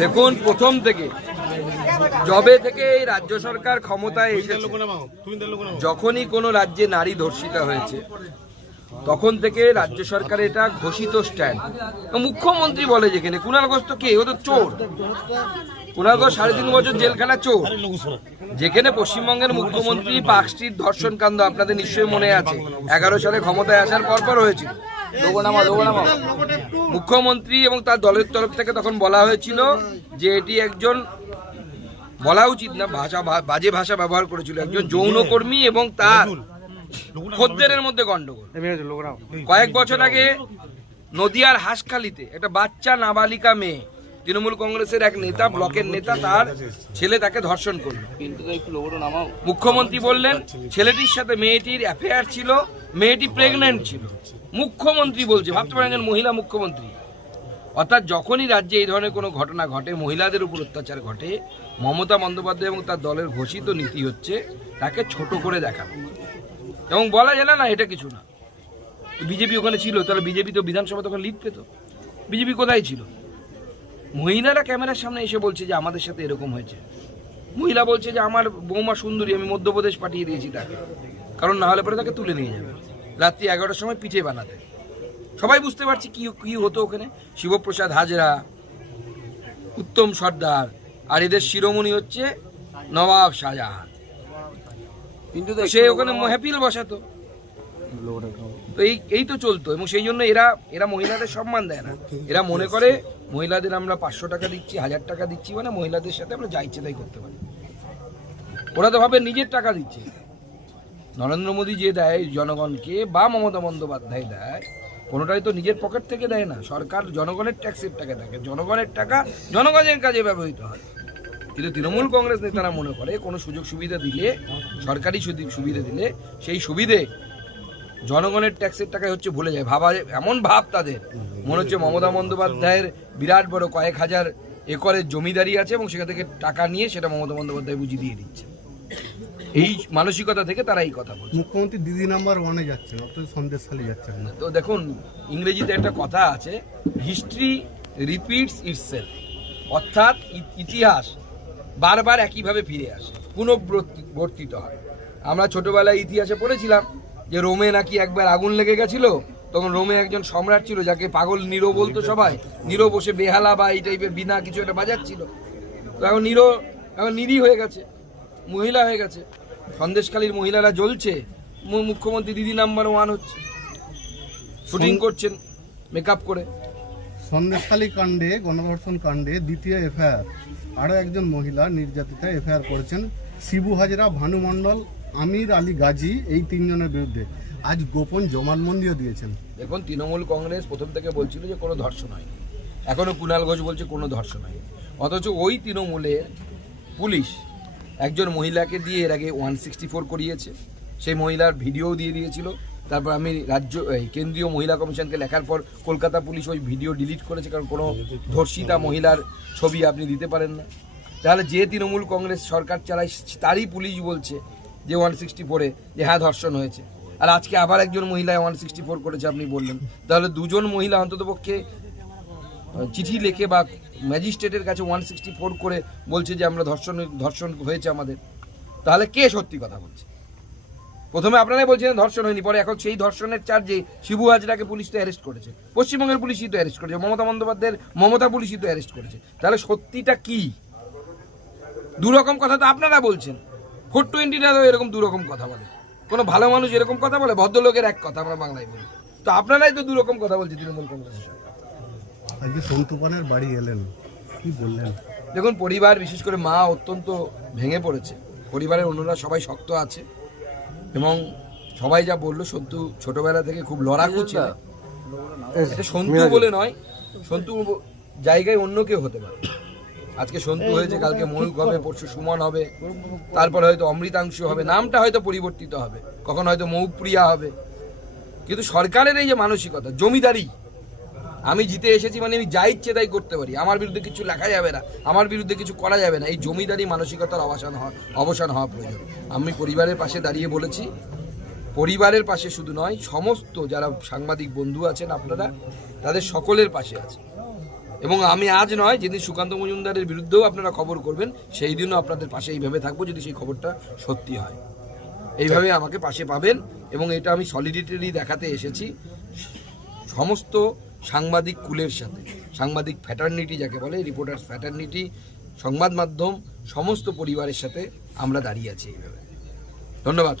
দেখুন প্রথম থেকে। জবে থেকে এই রাজ্য সরকার ক্ষমতায় এসেছে যখনই কোনো রাজ্যে নারী ধর্ষিতা হয়েছে তখন থেকে রাজ্য সরকার এটা ঘোষিত স্ট্যান্ড মুখ্যমন্ত্রী বলে যেখানে কুণাল ঘোষ তো কে? ও তো চোর। কুণাল ঘোষ সাড়ে তিন বছর জেলখানা চোর। যেখানে পশ্চিমবঙ্গের মুখ্যমন্ত্রী পার্কস্ট্রিট ধর্ষণ কাণ্ড আপনাদের নিশ্চয়ই মনে আছে। এগারো সালে ক্ষমতায় আসার পর পর হয়েছিল মুখ্যমন্ত্রী এবং তার দলের তরফ থেকে তখন বলা হয়েছিল যে এটি একজন, বলা উচিত না, ভাষা বাজে ভাষা ব্যবহার করেছিল। একজন যৌনকর্মী এবং তার খদ্দেরের মধ্যে গন্ডগোল। কয়েক বছর আগে নদিয়ার হাসখালিতে একটা বাচ্চা নাবালিকা মেয়ে, তৃণমূল কংগ্রেসের এক নেতা, ব্লকের নেতা, তার ছেলে তাকে ধর্ষণ করল। মুখ্যমন্ত্রী বললেন, ছেলেটির সাথে মেয়েটির অ্যাফেয়ার ছিল মেয়েটি প্রেগন্যান্ট ছিল। মুখ্যমন্ত্রী বলছে, ভাবতে পারেন একজন মহিলা মুখ্যমন্ত্রী। অর্থাৎ যখনই রাজ্যে এই ধরনের কোনো ঘটনা ঘটে, মহিলাদের উপর অত্যাচার ঘটে, মমতা বন্দ্যোপাধ্যায় এবং তার দলের ঘোষিত নীতি হচ্ছে তাকে ছোট করে দেখানো। এবং বলা যায় না না, এটা কিছু না। বিজেপি ওখানে ছিল, তাহলে বিজেপি তো বিধানসভা তখন লিড পেত বিজেপি কোথায় ছিল? মহিলারা ক্যামেরার সামনে এসে বলছে যে আমাদের সাথে এরকম হয়েছে। মহিলা বলছে যে আমার বৌমা সুন্দরী আমি মধ্যপ্রদেশ পাঠিয়ে দিয়েছি তাকে। কারণ না হলে পরে তাকে তুলে নিয়ে যাবে। রাত্রি এগারোটার সময় পিঠে বানাতে। সবাই বুঝতে পারছি কি কি হতো ওখানে। শিবপ্রসাদ হাজরা উত্তম সর্দার আর এদের শিরোমণি হচ্ছে নবাব শাহজাহান। কিন্তু সে ওখানে হ্যাপিল বসাতো। তো এই এই তো চলতো এবং সেই জন্য এরা এরা মহিলাদের সম্মান দেয় না। এরা মনে করে মহিলাদের আমরা পাঁচশো টাকা দিচ্ছি হাজার টাকা দিচ্ছি মানে মহিলাদের সাথে আমরা যা ইচ্ছে তাই করতে পারি। ওরা তো ভাবে নিজের টাকা দিচ্ছে। নরেন্দ্র মোদী যে দেয় জনগণকে বা মমতা বন্দ্যোপাধ্যায় দেয় কোনোটাই তো নিজের পকেট থেকে দেয় না। সরকার জনগণের ট্যাক্সের টাকা থাকে জনগণের টাকা জনগণের কাজে ব্যবহৃত হয়। কিন্তু তৃণমূল কংগ্রেস নেতারা মনে করে কোনো সুযোগ সুবিধা দিলে সরকারি সুবিধা দিলে সেই সুবিধে জনগণের ট্যাক্সের টাকায় হচ্ছে ভুলে যায়। ভাবা এমন ভাব তাদের। মনে হচ্ছে মমতা বন্দ্যোপাধ্যায়ের বিরাট বড় কয়েক হাজার একরের জমিদারি আছে এবং সেখান থেকে টাকা নিয়ে সেটা মমতা বন্দ্যোপাধ্যায় বুঝিয়ে দিয়ে দিচ্ছে। এই মানসিকতা থেকে তারা এই কথা বলছে। মুখ্যমন্ত্রী দিদি নাম্বার ওয়ানে যাচ্ছেন অত সন্দেশখালী যাচ্ছেন না। তো দেখুন ইংরেজিতে একটা কথা আছে হিস্ট্রি রিপিটস ইটসেলফ অর্থাৎ ইতিহাস বারবার একইভাবে ফিরে আসে পুনঃবর্তিত হয়। আমরা ছোটবেলায় ইতিহাসে পড়েছিলাম যে রোমে নাকি একবার আগুন লেগে গেছিল তখন রোমে একজন সম্রাট ছিল যাকে পাগল নিরো বলতো সবাই। নিরো বসে বেহালা বা এই টাইপের বিনা কিছু একটা বাজাচ্ছিল। তো এখন নিরো এখন নিরি হয়ে গেছে মহিলা হয়ে গেছে। সন্দেশখালীর মহিলারা জ্বলছে মুখ্যমন্ত্রী দিদি নাম্বার ওয়ান হচ্ছে। শুটিং করছেন মেকআপ করে। সন্দেশখালী কাণ্ডে গণধর্ষণ কাণ্ডে দ্বিতীয় এফআইআর। আরও একজন মহিলা নির্যাতিতা এফআইআর করেছেন। শিবু হাজরা ভানু মণ্ডল আমির আলী গাজী, এই তিনজনের বিরুদ্ধে। আজ গোপন জবানবন্দিও দিয়েছেন। দেখুন, তৃণমূল কংগ্রেস প্রথম থেকে বলছিল যে কোনো ধর্ষণ হয়নি। এখনও কুণাল ঘোষ বলছে কোনো ধর্ষণ হয়নি। অথচ ওই তৃণমূলের পুলিশ একজন মহিলাকে দিয়ে এর আগে ওয়ান সিক্সটি ফোর করিয়েছে। সেই মহিলার ভিডিও দিয়ে দিয়েছিল। তারপর আমি রাজ্য কেন্দ্রীয় মহিলা কমিশনকে লেখার পর কলকাতা পুলিশ ওই ভিডিও ডিলিট করেছে, কারণ কোনো ধর্ষিতা মহিলার ছবি আপনি দিতে পারেন না। তাহলে যে তৃণমূল কংগ্রেস সরকার চালায়, তারই পুলিশ বলছে যে ওয়ান সিক্সটি ফোরে যে হ্যাঁ ধর্ষণ হয়েছে। আর আজকে আবার একজন মহিলা ওয়ান সিক্সটি ফোর করেছে, আপনি বললেন। তাহলে দুজন মহিলা অন্ততপক্ষে চিঠি লিখে বা ম্যাজিস্ট্রেটের কাছে ওয়ান সিক্সটি ফোর করে বলছে যে আমরা ধর্ষণ ধর্ষণ হয়েছে আমাদের। তাহলে কে সত্যি কথা বলছে? প্রথমে আপনারাই বলছিলেন ধর্ষণ হয়নি, পরে এখন সেই ধর্ষণের চার্জে শিবু হাজরাকে পুলিশ তো অ্যারেস্ট করেছে। পশ্চিমবঙ্গের পুলিশই তো অ্যারেস্ট করেছে, মমতা বন্দ্যোপাধ্যায়ের মমতা পুলিশই তো অ্যারেস্ট করেছে। তাহলে সত্যিটা কি? দুরকম কথা তো আপনারা বলছেন। ফোর টোয়েন্টিটা তো এরকম দুরকম কথা বলে। কোনো ভালো মানুষ এরকম কথা বলে ভদ্রলোকের এক কথা আমরা বাংলায় বলি। তো আপনারাই তো দুরকম কথা বলছে তৃণমূল কংগ্রেসের সরকার আজকে সন্তুপানের বাড়ি এলেন কি বললেন? দেখুন পরিবার বিশেষ করে মা অত্যন্ত ভেঙে পড়েছে। পরিবারের অন্যরা সবাই শক্ত আছে এবং সবাই যা বলল সন্তু ছোটবেলা থেকে খুব লড়াকু ছিল। এটা সন্তু বলে নয় সন্তু জায়গায় অন্য কেউ হতে পারে। আজকে সন্তু হয়েছে কালকে ময়ূক হবে পরশু সুমন হবে তারপর হয়তো অমৃতাংশু হবে নামটা হয়তো পরিবর্তিত হবে কখন হয়তো মৌপ্রিয়া হবে। কিন্তু সরকারের এই যে মানসিকতা জমিদারি আমি জিতে এসেছি মানে আমি যা ইচ্ছে তাই করতে পারি আমার বিরুদ্ধে কিছু লেখা যাবে না আমার বিরুদ্ধে কিছু করা যাবে না এই জমিদারি মানসিকতার অবসান হওয়া অবসান হওয়া প্রয়োজন। আমি পরিবারের পাশে দাঁড়িয়ে বলেছি পরিবারের পাশে শুধু নয় সমস্ত যারা সাংবাদিক বন্ধু আছেন আপনারা তাদের সকলের পাশে আছে। এবং আমি আজ নয়, যেদিন সুকান্ত মজুমদারের বিরুদ্ধেও আপনারা খবর করবেন, সেই দিনও আপনাদের পাশে এইভাবে থাকব যদি সেই খবরটা সত্যি হয়। এইভাবে আমাকে পাশে পাবেন এবং এটা আমি সলিডিটারি দেখাতে এসেছি। সমস্ত সাংবাদিক কুলের সাথে, সাংবাদিক ফ্যাটার্নিটি যাকে বলে রিপোর্টার্স ফ্যাটার্নিটি সংবাদ মাধ্যম, সমস্ত পরিবারের সাথে আমরা দাঁড়িয়ে আছি এইভাবে। ধন্যবাদ।